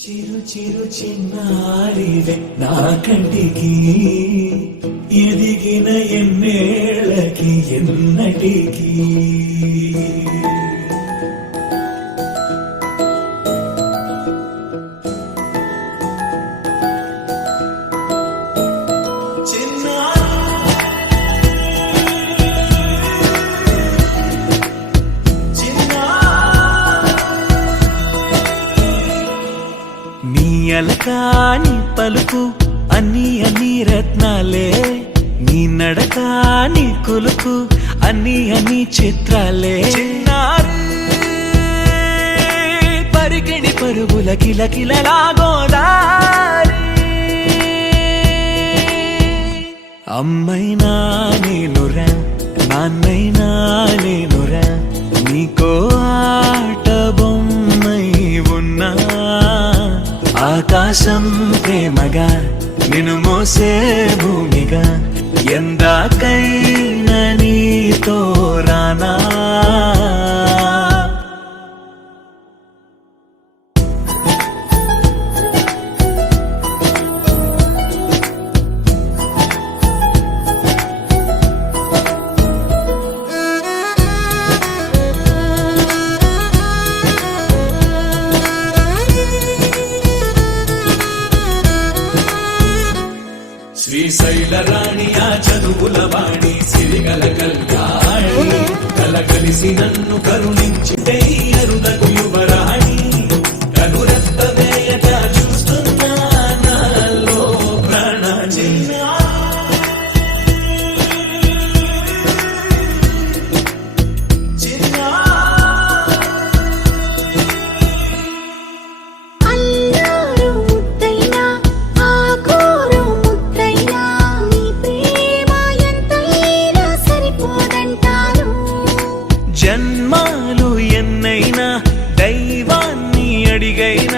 చిరు చిరు చిన్నారివే నా కంటికి ఎదిగిన ఎన్నేళ్ళకి ఎన్నటికి అలకాని పలుకు అన్ని అన్ని రత్నాలే నీ నడకాని కొలుకు అన్ని అన్ని చిత్రాలే పరికిణి పరుగుల కిలకిలలాగోదారి అమ్మైనా నేనురా నాన్నైనా నేనురా నీకో ఆట బొమ్మై ఉన్నా ఆకాశం ప్రేమగా నిన్ను మోసే భూమిగా ఎందాకైనా నీతో రానా శ్రీశైల రాణి ఆ చదువుల వాణి సిరిగల కల్యాణి కలగలిసి నన్ను కరుణించితే అరుదకు యువరాణి కనురెత్త వేయట చూస్తున్నా నాలో ప్రాణ జన్మాలు ఎన్నైనా దైవాన్ని అడిగైనా